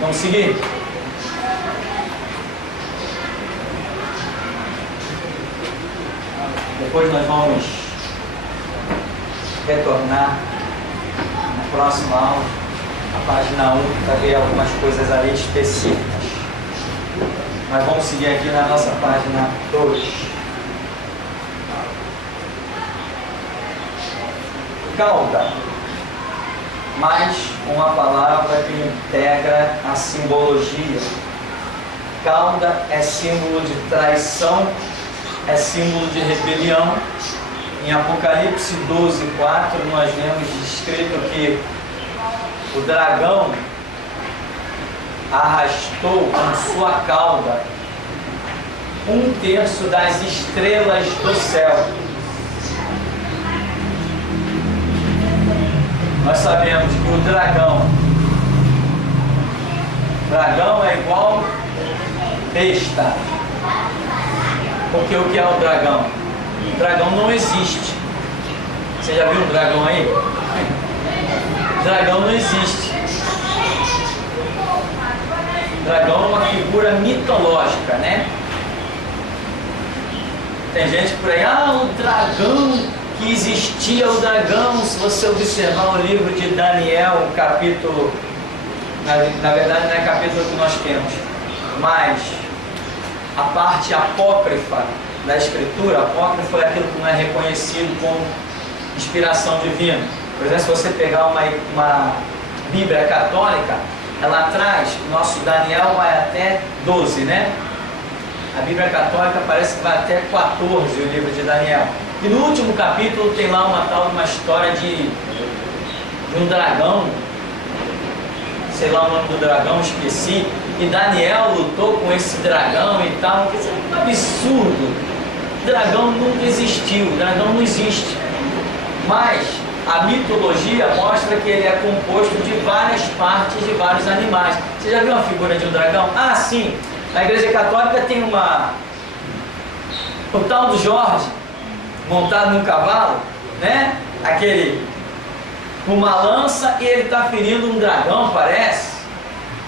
Vamos seguir? Depois nós vamos retornar na próxima aula, a página 1, para ver algumas coisas ali específicas. Mas vamos seguir aqui na nossa página 2. Cauda, mais uma palavra que integra a simbologia. Cauda é símbolo de traição, é símbolo de rebelião. Em Apocalipse 12:4 nós vemos descrito que o dragão arrastou com sua cauda 1/3 das estrelas do céu. Nós sabemos que o dragão é igual besta. Porque o que é o dragão? O dragão não existe. Você já viu um dragão aí? O dragão não existe. O dragão é uma figura mitológica, né? Tem gente por aí, o dragão, que existia o dragão. Se você observar o livro de Daniel, capítulo, na verdade não é capítulo que nós temos, mas a parte apócrifa da escritura. Apócrifa é aquilo que não é reconhecido como inspiração divina. Por exemplo, se você pegar uma Bíblia católica, ela traz, nosso Daniel vai até 12, né? A Bíblia católica parece que vai até 14, o livro de Daniel. E no último capítulo tem lá uma história de um dragão, sei lá o nome do dragão, esqueci, e Daniel lutou com esse dragão e tal. Isso é um absurdo. O dragão nunca existiu, o dragão não existe. Mas a mitologia mostra que ele é composto de várias partes de vários animais. Você já viu uma figura de um dragão? Ah, sim! Na Igreja Católica tem o tal do Jorge, montado num cavalo, né? Aquele com uma lança, e ele está ferindo um dragão, parece.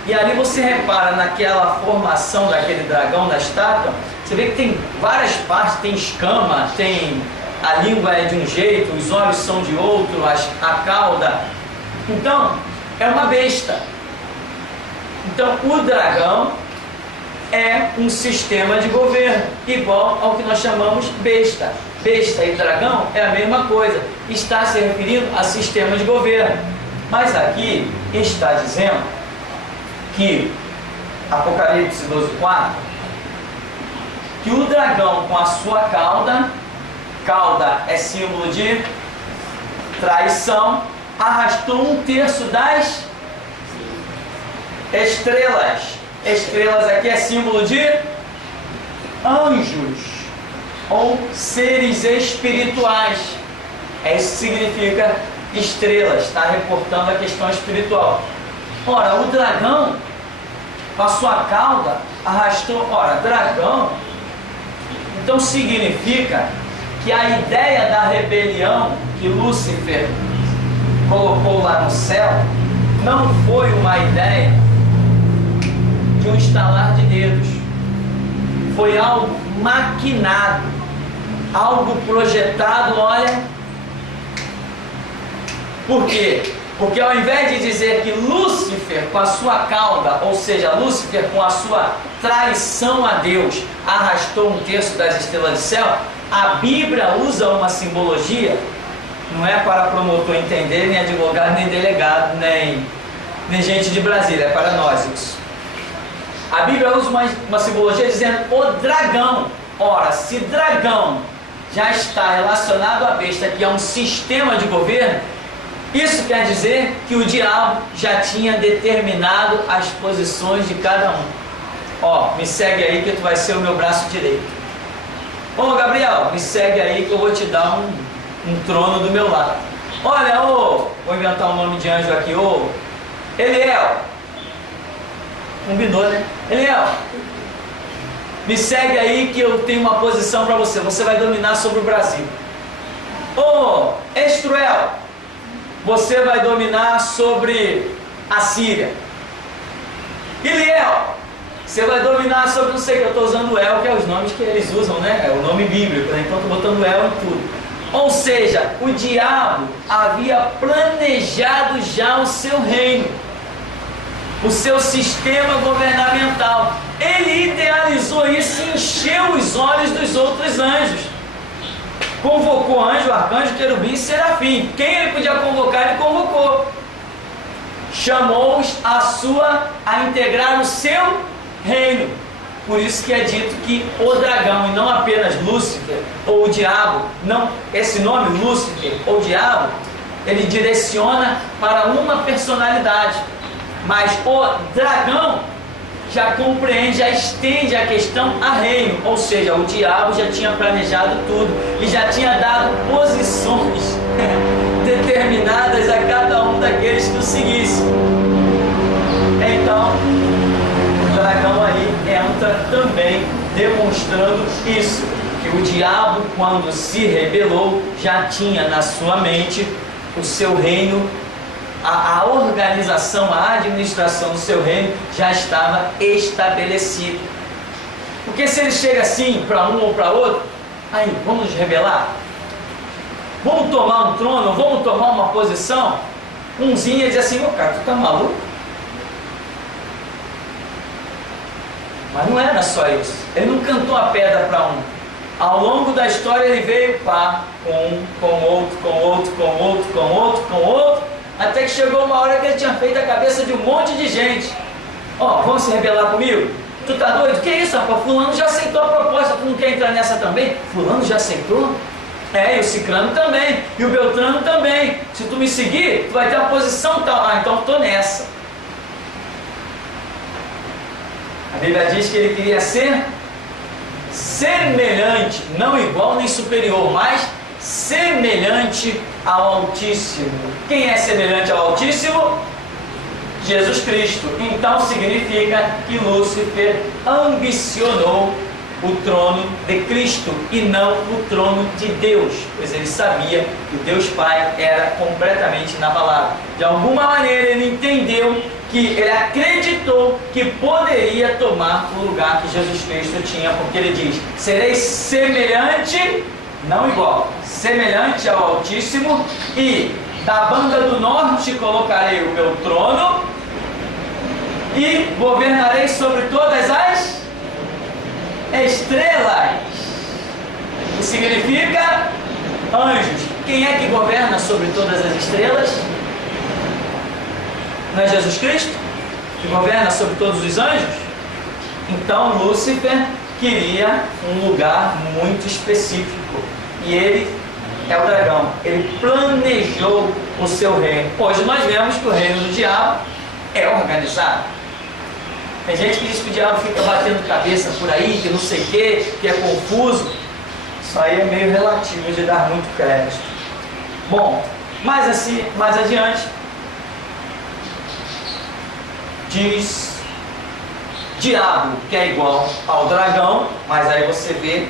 E ali você repara naquela formação daquele dragão, da estátua, você vê que tem várias partes, tem escama, tem a língua é de um jeito, os olhos são de outro, a cauda. Então, é uma besta. Então, o dragão é um sistema de governo, igual ao que nós chamamos besta. Besta e dragão é a mesma coisa, está se referindo a sistema de governo. Mas aqui está dizendo que, Apocalipse 12:4, que o dragão com a sua cauda é símbolo de traição, arrastou 1/3 das estrelas. Estrelas aqui é símbolo de anjos ou seres espirituais. É isso que significa estrelas, está reportando a questão espiritual. Ora, o dragão com a sua cauda arrastou, dragão, então significa que a ideia da rebelião que Lúcifer colocou lá no céu não foi uma ideia de um estalar de dedos, foi algo maquinado, algo projetado. Olha, por quê? Porque ao invés de dizer que Lúcifer com a sua cauda, ou seja, Lúcifer com a sua traição a Deus, arrastou 1/3 das estrelas do céu, a Bíblia usa uma simbologia, não é para promotor entender, nem advogado, nem delegado, nem gente de Brasília, é para nós isso. A Bíblia usa uma simbologia dizendo o dragão. Ora, se dragão já está relacionado à besta, que é um sistema de governo, isso quer dizer que o diabo já tinha determinado as posições de cada um. Me segue aí que tu vai ser o meu braço direito. Gabriel, me segue aí que eu vou te dar um trono do meu lado. Olha, vou inventar um nome de anjo aqui, Eliel. Combinou, né? Eliel, me segue aí que eu tenho uma posição para você. Você vai dominar sobre o Brasil. Estruel, você vai dominar sobre a Síria. Iliel, você vai dominar sobre não sei o que. Eu estou usando El, que é os nomes que eles usam, né? É o nome bíblico, né? Então estou botando El em tudo. Ou seja, o diabo havia planejado já o seu reino, o seu sistema governamental. Ele idealizou isso e encheu os olhos dos outros anjos. Convocou anjo, arcanjo, querubim e serafim. Quem ele podia convocar, ele convocou. Chamou-os a integrar o seu reino. Por isso que é dito que o dragão, e não apenas Lúcifer ou o diabo, não, esse nome Lúcifer ou diabo, ele direciona para uma personalidade. Mas o dragão já compreende, já estende a questão a reino. Ou seja, o diabo já tinha planejado tudo e já tinha dado posições determinadas a cada um daqueles que o seguissem. Então, o dragão aí entra também demonstrando isso, que o diabo, quando se rebelou, já tinha na sua mente o seu reino, a organização, a administração do seu reino já estava estabelecida. Porque se ele chega assim para um ou para outro, aí vamos nos rebelar, vamos tomar um trono, vamos tomar uma posição, umzinho ia dizer assim: ô cara, tu tá maluco? Mas não era só isso, ele não cantou a pedra para um. Ao longo da história ele veio pá, com um, com outro, com outro, com outro, com outro, com outro, até que chegou uma hora que ele tinha feito a cabeça de um monte de gente. Ó, vamos se rebelar comigo? Tu tá doido? Que isso, rapaz? Fulano já aceitou a proposta, tu não quer entrar nessa também? Fulano já aceitou? É, e o Cicrano também, e o Beltrano também. Se tu me seguir, tu vai ter uma posição tal. Ah, então eu tô nessa. A Bíblia diz que ele queria ser semelhante, não igual nem superior, mas semelhante ao Altíssimo. Quem é semelhante ao Altíssimo? Jesus Cristo. Então significa que Lúcifer ambicionou o trono de Cristo e não o trono de Deus, pois ele sabia que o Deus Pai era completamente inabalável. De alguma maneira ele entendeu, que ele acreditou que poderia tomar o lugar que Jesus Cristo tinha, porque ele diz: serei semelhante, não igual, semelhante ao Altíssimo, e da banda do norte colocarei o meu trono e governarei sobre todas as estrelas. Que significa anjos. Quem é que governa sobre todas as estrelas? Não é Jesus Cristo que governa sobre todos os anjos? Então Lúcifer queria um lugar muito específico, e ele é o dragão. Ele planejou o seu reino. Hoje nós vemos que o reino do diabo é organizado. Tem gente que diz que o diabo fica batendo cabeça por aí, que não sei o que é confuso. Isso aí é meio relativo de dar muito crédito. Bom, mas assim, mais adiante diz: diabo, que é igual ao dragão, mas aí você vê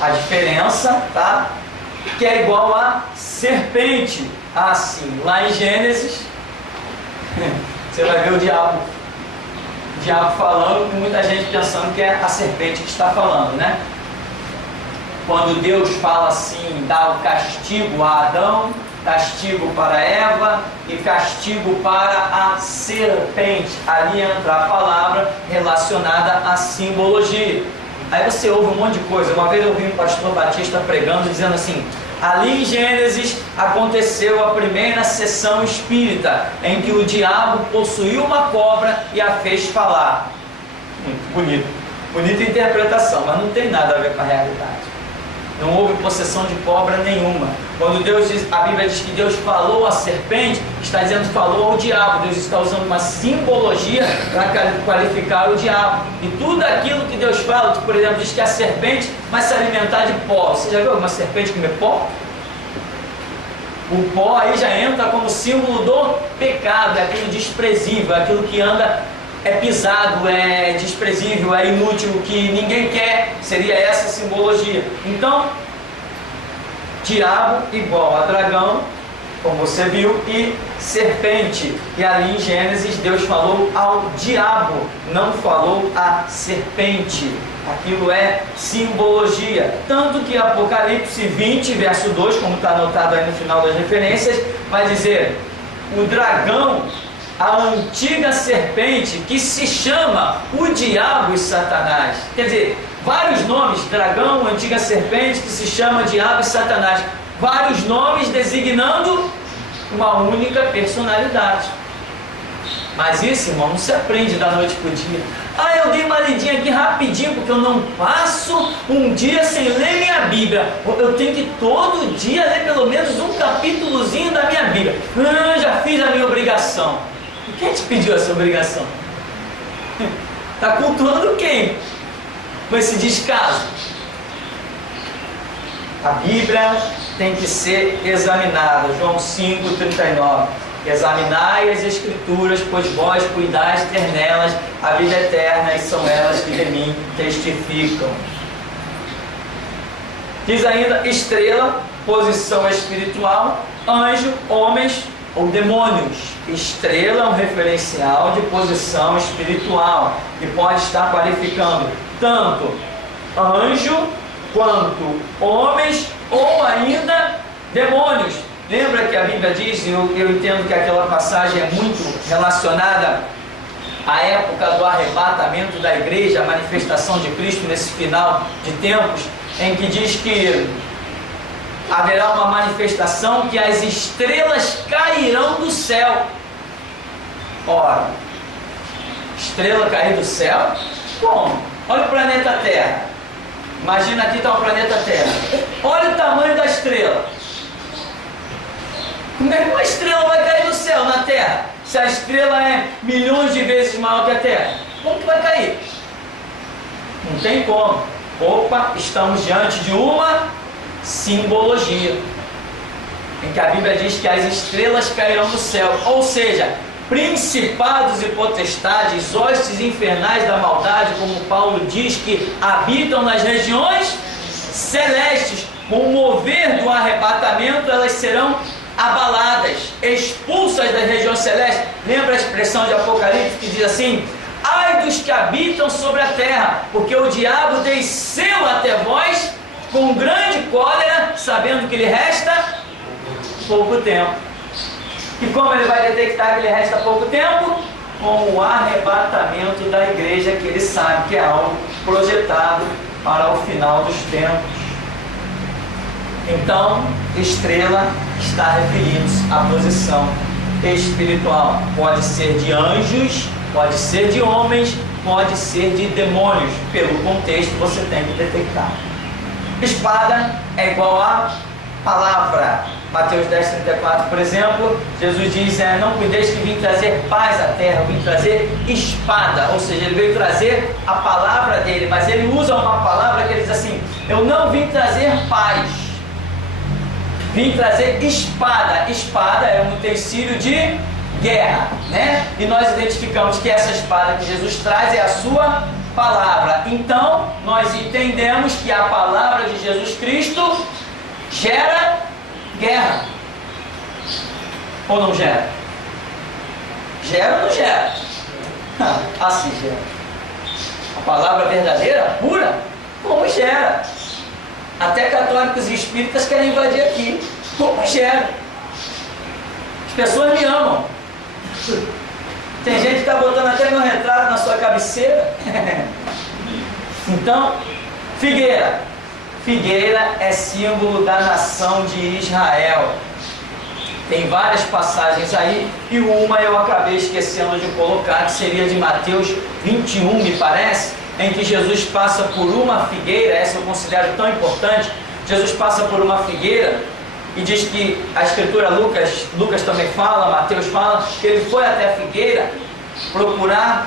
a diferença, tá? Que é igual a serpente. Assim, lá em Gênesis, você vai ver o diabo falando, com muita gente pensando que é a serpente que está falando, né? Quando Deus fala assim, dá o castigo a Adão, castigo para Eva e castigo para a serpente. Ali entra a palavra relacionada à simbologia. Aí você ouve um monte de coisa. Uma vez eu ouvi um pastor batista pregando, dizendo assim: ali em Gênesis aconteceu a primeira sessão espírita, em que o diabo possuiu uma cobra e a fez falar. Muito bonito. Bonita interpretação, mas não tem nada a ver com a realidade. Não houve possessão de cobra nenhuma. Quando Deus diz, a Bíblia diz que Deus falou à serpente, está dizendo que falou ao diabo. Deus está usando uma simbologia para qualificar o diabo. E tudo aquilo que Deus fala, que, por exemplo, diz que a serpente vai se alimentar de pó. Você já viu alguma serpente comer pó? O pó aí já entra como símbolo do pecado, é aquilo desprezível, é aquilo que anda, é pisado, é desprezível, é inútil, que ninguém quer. Seria essa simbologia. Então, diabo igual a dragão, como você viu, e serpente. E ali em Gênesis Deus falou ao diabo, não falou à serpente. Aquilo é simbologia. Tanto que Apocalipse 20, verso 2, como está anotado aí no final das referências, vai dizer: o dragão, a antiga serpente, que se chama o diabo e Satanás. Quer dizer, vários nomes: dragão, antiga serpente, que se chama diabo e Satanás. Vários nomes designando uma única personalidade. Mas isso, irmão, não se aprende da noite para o dia. Eu dei uma lidinha aqui rapidinho, porque eu não passo um dia sem ler minha Bíblia. Eu tenho que todo dia ler pelo menos um capítulozinho da minha Bíblia. Já fiz a minha obrigação. E quem te pediu essa obrigação? Está cultuando quem? Com esse descaso. A Bíblia tem que ser examinada. João 5,39. Examinai as Escrituras, pois vós cuidais ter nelas a vida eterna, e são elas que de mim testificam. Diz ainda: estrela, posição espiritual; anjo, homens ou demônios. Estrela é um referencial de posição espiritual, que pode estar qualificando tanto anjo quanto homens ou ainda demônios. Lembra que a Bíblia diz, e eu entendo que aquela passagem é muito relacionada à época do arrebatamento da igreja, a manifestação de Cristo nesse final de tempos, em que diz que haverá uma manifestação que as estrelas cairão do céu. Ora, estrela cair do céu? Como? Olha o planeta Terra. Imagina, aqui está o planeta Terra. Olha o tamanho da estrela. Como é que uma estrela vai cair do céu na Terra? Se a estrela é milhões de vezes maior que a Terra, como que vai cair? Não tem como. Opa, estamos diante de uma simbologia, em que a Bíblia diz que as estrelas cairão do céu, ou seja, principados e potestades, hostes infernais da maldade, como Paulo diz, que habitam nas regiões celestes. Com o mover do arrebatamento, elas serão abaladas, expulsas das regiões celestes. Lembra a expressão de Apocalipse que diz assim: ai dos que habitam sobre a terra, porque o diabo desceu até vós com grande cólera, sabendo que lhe resta pouco tempo. E como ele vai detectar que lhe resta pouco tempo? Com o arrebatamento da igreja, que ele sabe que é algo projetado para o final dos tempos. Então, estrela está referindo-se à posição espiritual. Pode ser de anjos, pode ser de homens, pode ser de demônios. Pelo contexto, você tem que detectar. Espada é igual a palavra. Mateus 10,34, por exemplo, Jesus diz: não cuideis que vim trazer paz à terra, eu vim trazer espada. Ou seja, ele veio trazer a palavra dele, mas ele usa uma palavra que ele diz assim: eu não vim trazer paz, vim trazer espada. Espada é um utensílio de guerra, né? E nós identificamos que essa espada que Jesus traz é a sua palavra. Então, nós entendemos que a palavra de Jesus Cristo gera guerra. Ou não gera? Gera ou não gera? Assim gera. A palavra verdadeira, pura, como gera? Até católicos e espíritas querem invadir aqui. Como gera? As pessoas me amam. Tem gente que está botando até meu retrato na sua cabeceira. Então, figueira. Figueira é símbolo da nação de Israel. Tem várias passagens aí, e uma eu acabei esquecendo de colocar, que seria de Mateus 21, me parece, em que Jesus passa por uma figueira. Essa eu considero tão importante. Jesus passa por uma figueira e diz que a escritura, Lucas também fala, Mateus fala, que ele foi até a figueira procurar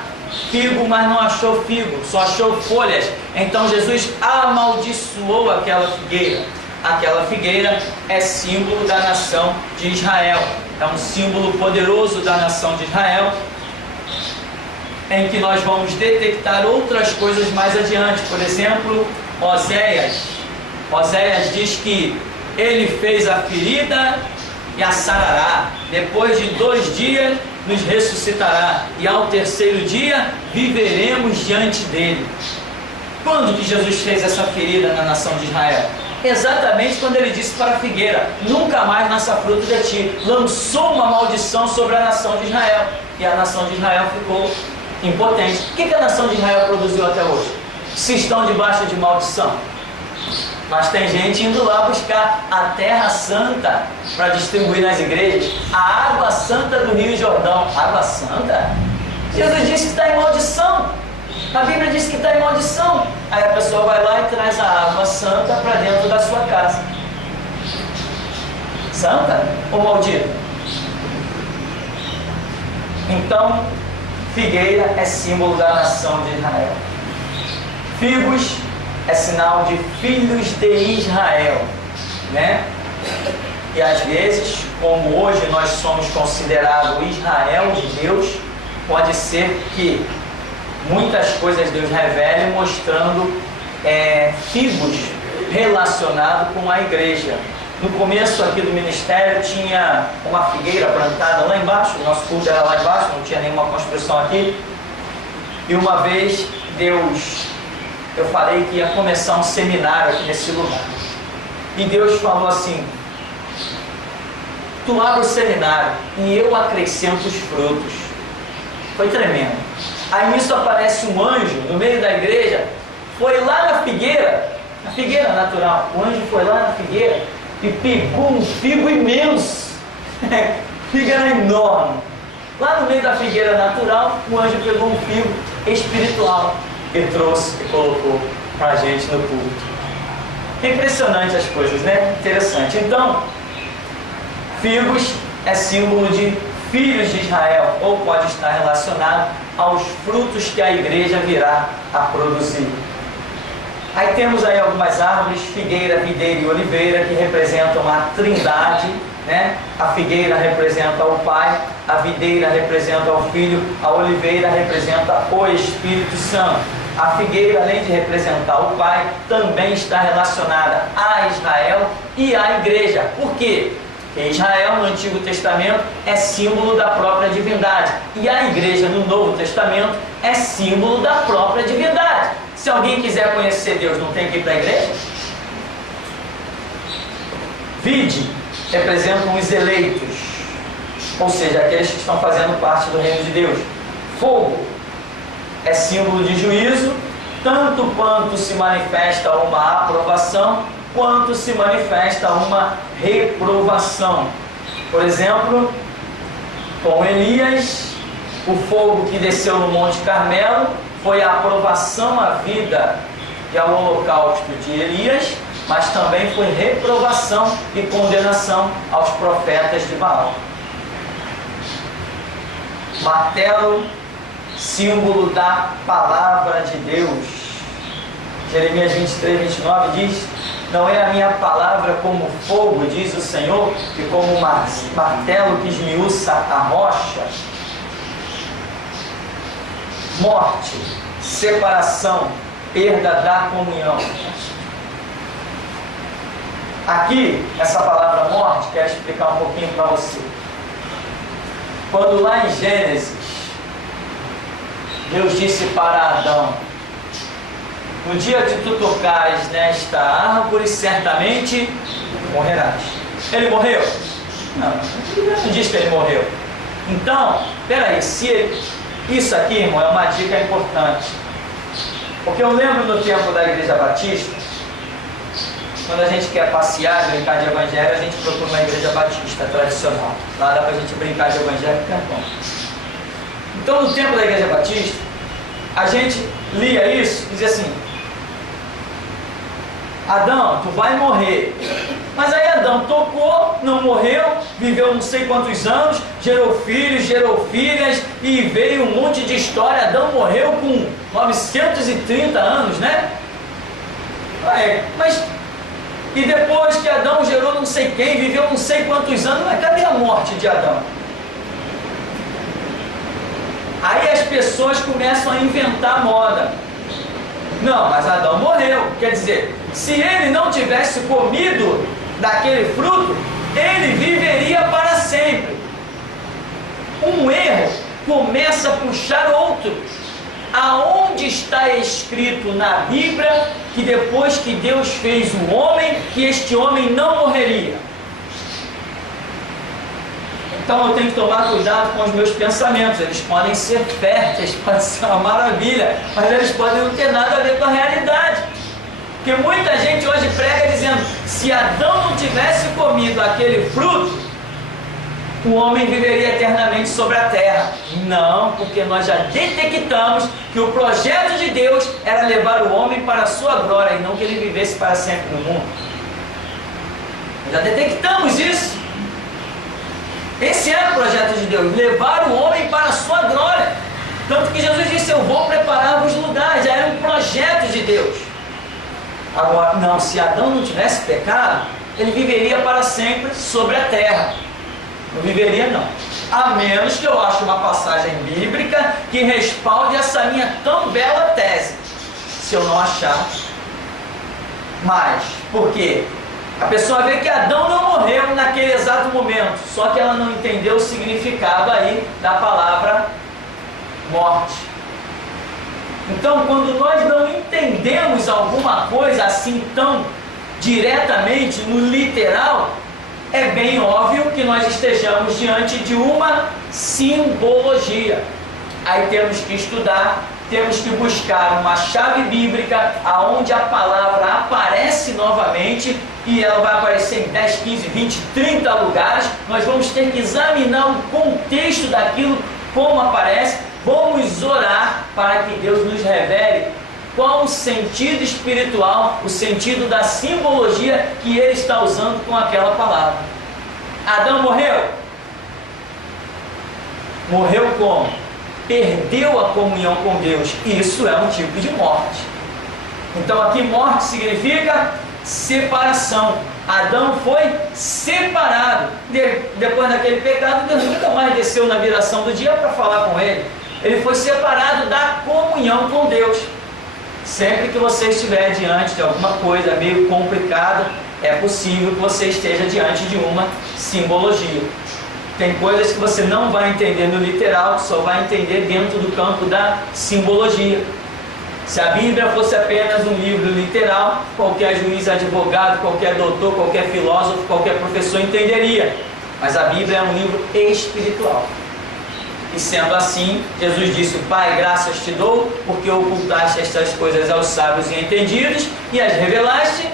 figo, mas não achou figo, só achou folhas. Então Jesus amaldiçoou aquela figueira. Aquela figueira é símbolo da nação de Israel, é um símbolo poderoso da nação de Israel, em que nós vamos detectar outras coisas mais adiante. Por exemplo, Oséias diz que ele fez a ferida e a sarará. Depois de 2 dias nos ressuscitará, e ao 3º dia viveremos diante dele. Quando que Jesus fez essa ferida na nação de Israel? Exatamente quando ele disse para a figueira: nunca mais nasça fruto de ti. Lançou uma maldição sobre a nação de Israel, e a nação de Israel ficou impotente. O que a nação de Israel produziu até hoje? Se estão debaixo de maldição. Mas tem gente indo lá buscar a terra santa para distribuir nas igrejas, a água santa do Rio Jordão. Água santa? Jesus disse que está em maldição. A Bíblia diz que está em maldição. Aí a pessoa vai lá e traz a água santa para dentro da sua casa. Santa ou maldita? Então, figueira é símbolo da nação de Israel. Figos é sinal de filhos de Israel, né? E às vezes, como hoje nós somos considerados Israel de Deus, pode ser que muitas coisas Deus revele mostrando figos relacionados com a igreja. No começo aqui do ministério tinha uma figueira plantada lá embaixo, o nosso culto era lá embaixo, não tinha nenhuma construção aqui. E uma vez eu falei que ia começar um seminário aqui nesse lugar. E Deus falou assim: tu abre o seminário e eu acrescento os frutos. Foi tremendo. Aí nisso aparece um anjo no meio da igreja, foi lá na figueira natural, o anjo foi lá na figueira e pegou um figo imenso, figueira enorme. Lá no meio da figueira natural, o anjo pegou um figo espiritual e trouxe e colocou para a gente no culto. Impressionante as coisas, né? Interessante. Então, figos é símbolo de filhos de Israel, ou pode estar relacionado aos frutos que a igreja virá a produzir. Aí temos aí algumas árvores, figueira, videira e oliveira, que representam a trindade, né? A figueira representa o Pai, a videira representa o Filho, a oliveira representa o Espírito Santo. A figueira, além de representar o Pai, também está relacionada a Israel e à igreja. Por quê? Porque Israel no Antigo Testamento é símbolo da própria divindade, e a igreja no Novo Testamento é símbolo da própria divindade. Se alguém quiser conhecer Deus, não tem que ir para a igreja? Vide representam os eleitos, ou seja, aqueles que estão fazendo parte do reino de Deus. Fogo é símbolo de juízo, tanto quanto se manifesta uma aprovação, quanto se manifesta uma reprovação. Por exemplo, com Elias, o fogo que desceu no Monte Carmelo foi a aprovação à vida e ao holocausto de Elias, mas também foi reprovação e condenação aos profetas de Baal. Martelo, símbolo da palavra de Deus. Jeremias 23, 29 diz: não é a minha palavra como fogo, diz o Senhor, e como martelo que esmiuça a rocha. Morte, separação, perda da comunhão. Aqui, essa palavra morte, quero explicar um pouquinho para você. Quando lá em Gênesis, Deus disse para Adão: no dia que tu tocares nesta árvore, certamente morrerás. Ele morreu? Não diz que ele morreu. Então, peraí, isso aqui, irmão, é uma dica importante. Porque eu lembro no tempo da Igreja Batista, quando a gente quer passear, brincar de evangelho, a gente procura uma igreja batista tradicional. Lá dá pra gente brincar de evangelho, que é bom. Então, no tempo da Igreja Batista, a gente lia isso e dizia assim: Adão, tu vai morrer. Mas aí Adão tocou, não morreu, viveu não sei quantos anos, gerou filhos, gerou filhas, e veio um monte de história. Adão morreu com 930 anos, né? Mas e depois que Adão gerou não sei quem, viveu não sei quantos anos, mas cadê a morte de Adão? Aí as pessoas começam a inventar moda. Não, mas Adão morreu. Quer dizer, se ele não tivesse comido daquele fruto, ele viveria para sempre. Um erro começa a puxar outro. Aonde está escrito na Bíblia que depois que Deus fez o homem, que este homem não morreria? Então eu tenho que tomar cuidado com os meus pensamentos. Eles podem ser férteis, pode ser uma maravilha, mas eles podem não ter nada a ver com a realidade. Porque muita gente hoje prega dizendo: se Adão não tivesse comido aquele fruto, o homem viveria eternamente sobre a terra. Não, porque nós já detectamos que o projeto de Deus era levar o homem para a sua glória, e não que ele vivesse para sempre no mundo. Já detectamos isso. Esse era o projeto de Deus, levar o homem para a sua glória. Tanto que Jesus disse: eu vou preparar-vos lugares. Já era um projeto de Deus. Agora, não, se Adão não tivesse pecado, ele viveria para sempre sobre a terra. Não viveria, não. A menos que eu ache uma passagem bíblica que respalde essa minha tão bela tese. Se eu não achar. Mas, por quê? A pessoa vê que Adão não morreu naquele exato momento, só que ela não entendeu o significado aí da palavra morte. Então, quando nós não entendemos alguma coisa assim tão diretamente, no literal, é bem óbvio que nós estejamos diante de uma simbologia. Aí temos que estudar, temos que buscar uma chave bíblica aonde a palavra aparece novamente, e ela vai aparecer em 10, 15, 20, 30 lugares. Nós vamos ter que examinar o contexto daquilo, como aparece. Vamos orar para que Deus nos revele qual o sentido espiritual, o sentido da simbologia que ele está usando com aquela palavra. Adão morreu? Morreu como? Perdeu a comunhão com Deus. Isso é um tipo de morte. Então aqui morte significa separação. Adão foi separado. Depois daquele pecado, Deus nunca mais desceu na viração do dia para falar com ele. Ele foi separado da comunhão com Deus. Sempre que você estiver diante de alguma coisa meio complicada, é possível que você esteja diante de uma simbologia. Tem coisas que você não vai entender no literal, só vai entender dentro do campo da simbologia. Se a Bíblia fosse apenas um livro literal, qualquer juiz, advogado, qualquer doutor, qualquer filósofo, qualquer professor entenderia. Mas a Bíblia é um livro espiritual. E sendo assim, Jesus disse: Pai, graças te dou, porque ocultaste estas coisas aos sábios e entendidos, e as revelaste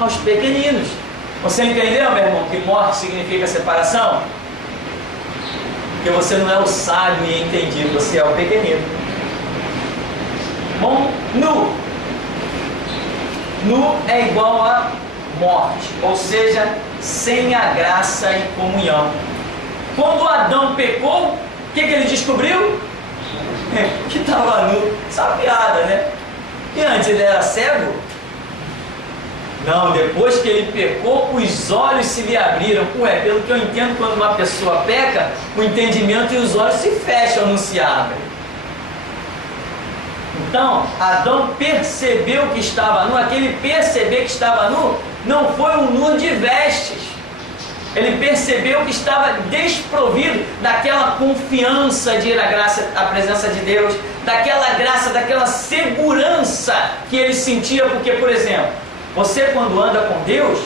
aos pequeninos. Você entendeu, meu irmão, que morte significa separação? Porque você não é o sábio e entendido, você é o pequenino. Bom, nu. Nu é igual a morte, ou seja, sem a graça e comunhão. Quando Adão pecou, o que ele descobriu? Que estava nu. Essa é uma piada, né? E antes ele era cego? Não, depois que ele pecou, os olhos se lhe abriram. Ué, pelo que eu entendo, quando uma pessoa peca, o entendimento e os olhos se fecham, não se abrem. Então, Adão percebeu que estava nu. Aquele perceber que estava nu não foi um nu de vestes. Ele percebeu que estava desprovido daquela confiança de ir à presença de Deus, daquela graça, daquela segurança que ele sentia. Porque, por exemplo, você quando anda com Deus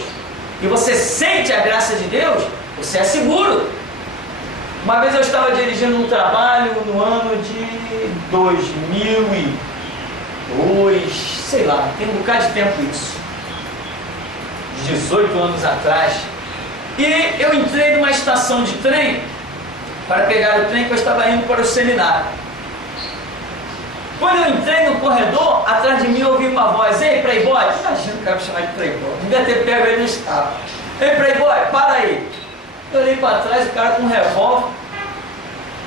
e você sente a graça de Deus, você é seguro. Uma vez eu estava dirigindo um trabalho no ano de 2002, sei lá, tem um bocado de tempo isso, 18 anos atrás. E eu entrei numa estação de trem para pegar o trem que eu estava indo para o seminário. Quando eu entrei no corredor, atrás de mim eu ouvi uma voz: Ei, Playboy! Imagina o cara me chamar de Playboy, não devia ter pego ele no estado. Ei, Playboy, para aí! Eu olhei para trás, o cara com um revólver,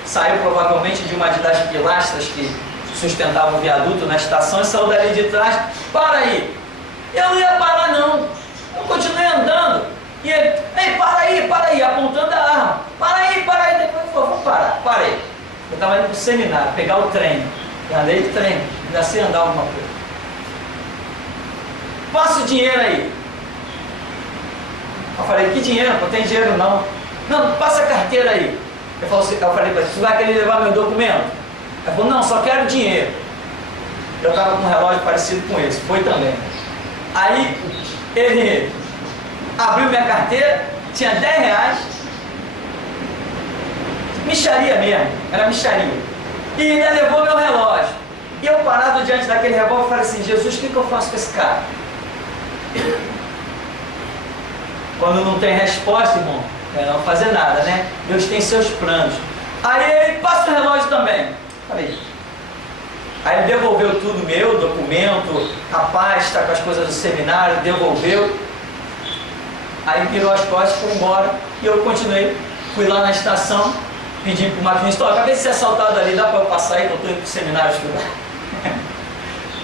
saiu provavelmente de uma das pilastras que sustentavam o viaduto na estação e saiu dali de trás. Para aí! Eu não ia parar não, eu continuei andando. E ele: Ei, para aí, apontando a arma. Para aí, depois ele falou: Vou parar, parei. Eu estava indo para o seminário, pegar o trem. Eu andei de trem, ainda sei andar alguma coisa. Passa o dinheiro aí. Eu falei, que dinheiro? Não tem dinheiro não. Não, passa a carteira aí. Eu falei para ele, você vai querer levar meu documento? Ele falou, não, só quero dinheiro. Eu estava com um relógio parecido com esse, foi também. Aí ele abriu minha carteira, tinha 10 reais, mixaria mesmo, era mixaria. E ainda levou meu relógio. E eu parado diante daquele revólver, falei assim, Jesus, o que eu faço com esse cara? Quando não tem resposta, irmão, não fazer nada, né? Deus tem seus planos. Aí ele passa o relógio também. Falei. Aí ele devolveu tudo meu, documento, rapaz, está com as coisas do seminário, devolveu. Aí virou as costas e foi embora. E eu continuei, fui lá na estação, pedi para o maquinista, acabei de ser assaltado ali, dá para eu passar aí, que eu estou indo para o seminário estudar.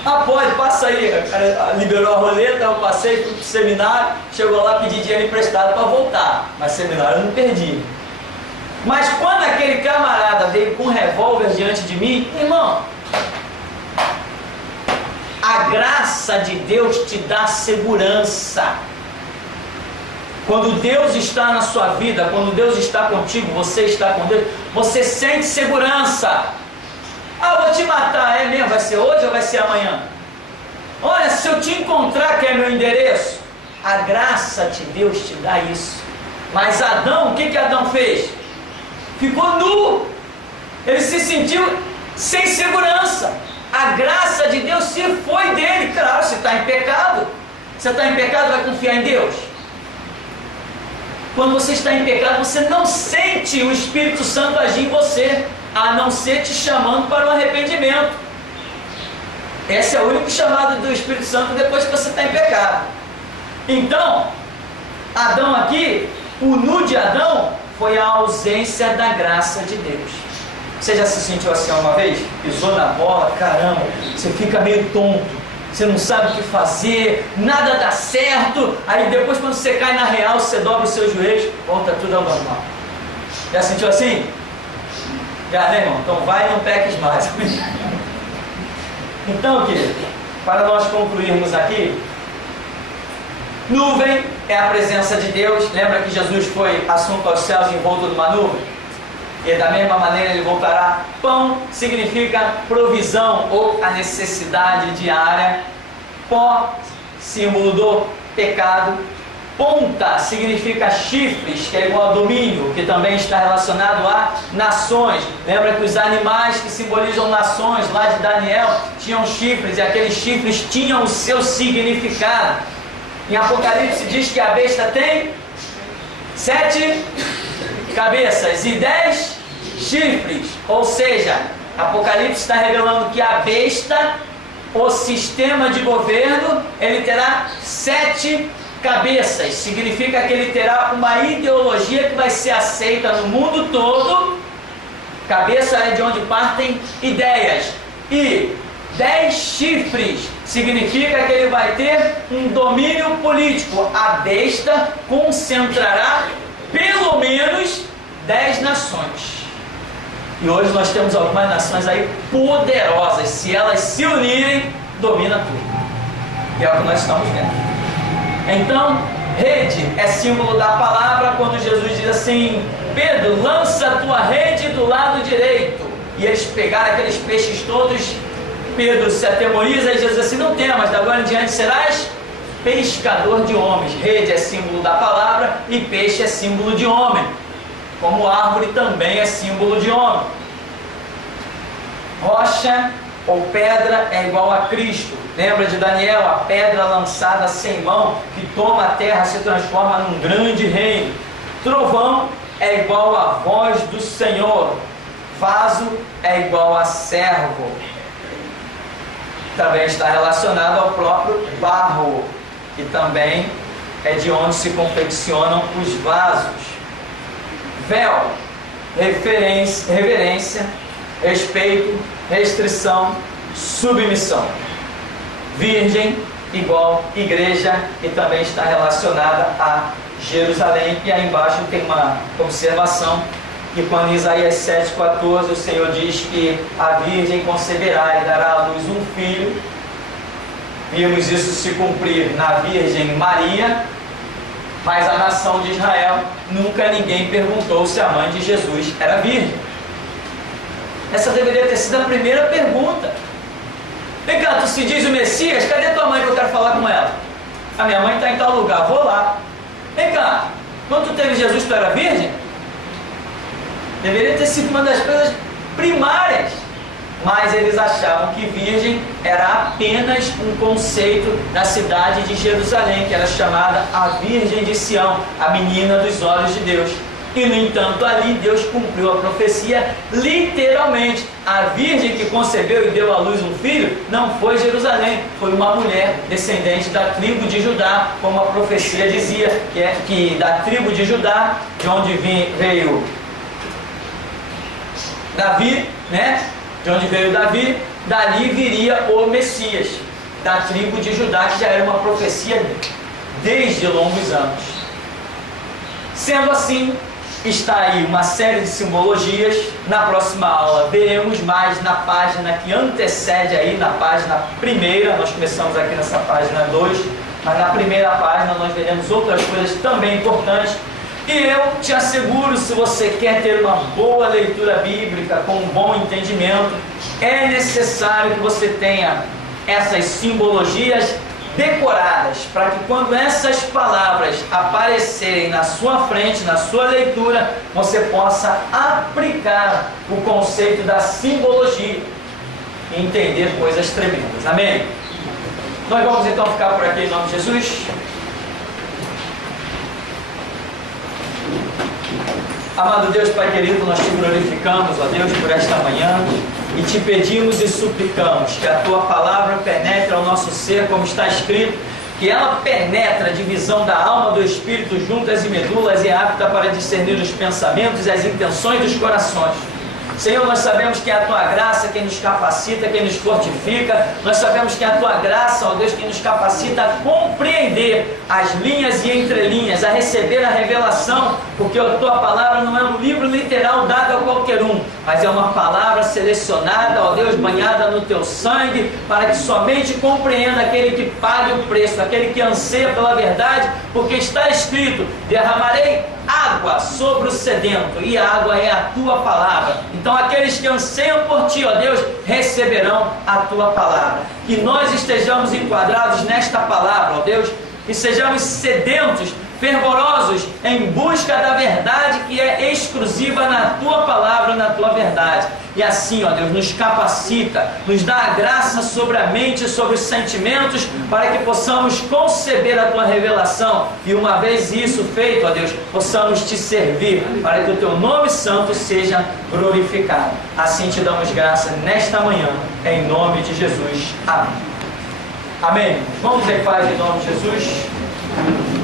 Ah, pode, passa aí. O cara liberou a roleta, eu passei, fui para o seminário, chegou lá, pedi dinheiro emprestado para voltar. Mas seminário eu não perdi. Mas quando aquele camarada veio com um revólver diante de mim, irmão, a graça de Deus te dá segurança. Quando Deus está na sua vida, quando Deus está contigo, você está com Deus, você sente segurança. Ah, vou te matar, é mesmo? Vai ser hoje ou vai ser amanhã? Olha, se eu te encontrar, que é meu endereço, a graça de Deus te dá isso. Mas Adão, o que Adão fez? Ficou nu. Ele se sentiu sem segurança. A graça de Deus se foi dele. Claro, você está em pecado. Você está em pecado, vai confiar em Deus? Quando você está em pecado, você não sente o Espírito Santo agir em você, a não ser te chamando para o arrependimento. Esse é o único chamado do Espírito Santo depois que você está em pecado. Então, Adão aqui, o nu de Adão foi a ausência da graça de Deus. Você já se sentiu assim uma vez? Pisou na bola, caramba, você fica meio tonto, você não sabe o que fazer, nada dá certo, aí depois quando você cai na real, você dobra os seus joelhos, volta tudo ao normal. Já sentiu assim? Já, né, irmão? Então vai e não peques mais. Então, querido, para nós concluirmos aqui, nuvem é a presença de Deus. Lembra que Jesus foi assunto aos céus envolto numa nuvem? E da mesma maneira ele voltará. Pão significa provisão ou a necessidade diária. Pó, símbolo do pecado. Ponta significa chifres, que é igual a domínio, que também está relacionado a nações. Lembra que os animais que simbolizam nações lá de Daniel tinham chifres, e aqueles chifres tinham o seu significado. Em Apocalipse diz que a besta tem 7 cabeças e 10 chifres. Ou seja, Apocalipse está revelando que a besta, o sistema de governo, ele terá 7 cabeças. Significa que ele terá uma ideologia que vai ser aceita no mundo todo. Cabeça é de onde partem ideias. E 10 chifres significa que ele vai ter um domínio político. A besta concentrará pelo menos 10 nações. E hoje nós temos algumas nações aí poderosas. Se elas se unirem, domina tudo. E é o que nós estamos vendo. Então, rede é símbolo da palavra. Quando Jesus diz assim: Pedro, lança a tua rede do lado direito. E eles pegaram aqueles peixes todos. Pedro se atemoriza e Jesus diz assim: não temas, da agora em diante serás pescador de homens. Rede é símbolo da palavra e peixe é símbolo de homem, como árvore também é símbolo de homem. Rocha ou pedra é igual a Cristo. Lembra de Daniel? A pedra lançada sem mão, que toma a terra, se transforma num grande reino. Trovão é igual a voz do Senhor. Vaso é igual a servo. Também está relacionado ao próprio barro, que também é de onde se confeccionam os vasos. Véu, reverência, respeito, restrição, submissão. Virgem, igual igreja, e também está relacionada a Jerusalém. E aí embaixo tem uma observação, que quando em Isaías 7,14 o Senhor diz que a virgem conceberá e dará à luz um filho. Vimos isso se cumprir na Virgem Maria, Mas a nação de Israel, nunca ninguém perguntou se a mãe de Jesus era virgem. Essa deveria ter sido a primeira pergunta. Vem cá, tu se diz o Messias? Cadê tua mãe que eu quero falar com ela? A minha mãe está em tal lugar, vou lá. Vem cá, quando tu teve Jesus, tu era virgem? Deveria ter sido uma das coisas primárias. Mas eles achavam que virgem era apenas um conceito da cidade de Jerusalém, que era chamada a Virgem de Sião, a menina dos olhos de Deus. E no entanto ali Deus cumpriu a profecia literalmente. A virgem que concebeu e deu à luz um filho não foi Jerusalém, foi uma mulher descendente da tribo de Judá, como a profecia dizia, que da tribo de Judá, de onde veio Davi, né? De onde veio Davi, dali viria o Messias, da tribo de Judá, que já era uma profecia desde longos anos. Sendo assim, está aí uma série de simbologias. Na próxima aula veremos mais na página que antecede aí, na página primeira. Nós começamos aqui nessa página 2, mas na primeira página nós veremos outras coisas também importantes. E eu te asseguro, se você quer ter uma boa leitura bíblica, com um bom entendimento, é necessário que você tenha essas simbologias decoradas, para que quando essas palavras aparecerem na sua frente, na sua leitura, você possa aplicar o conceito da simbologia e entender coisas tremendas. Amém? Nós vamos então ficar por aqui em nome de Jesus. Amado Deus, Pai querido, nós te glorificamos, ó Deus, por esta manhã e te pedimos e suplicamos que a Tua palavra penetre ao nosso ser, como está escrito, que ela penetra a divisão da alma, do espírito, juntas e medulas, e é apta para discernir os pensamentos e as intenções dos corações. Senhor, nós sabemos que é a Tua graça quem nos capacita, quem nos fortifica. Nós sabemos que é a Tua graça, ó Deus, que nos capacita a compreender as linhas e entrelinhas, a receber a revelação, porque a Tua palavra não é um livro literal dado a qualquer um, mas é uma palavra selecionada, ó Deus, banhada no Teu sangue, para que somente compreenda aquele que pague o preço, aquele que anseia pela verdade, porque está escrito: derramarei água sobre o sedento, e a água é a Tua palavra. Então aqueles que anseiam por Ti, ó Deus, receberão a Tua palavra. Que nós estejamos enquadrados nesta palavra, ó Deus, que sejamos sedentos, fervorosos em busca da verdade que é exclusiva na Tua palavra, na Tua verdade. E assim, ó Deus, nos capacita, nos dá a graça sobre a mente, sobre os sentimentos, para que possamos conceber a Tua revelação e uma vez isso feito, ó Deus, possamos Te servir, para que o Teu nome santo seja glorificado. Assim Te damos graça nesta manhã, em nome de Jesus. Amém. Amém. Vamos em paz em nome de Jesus.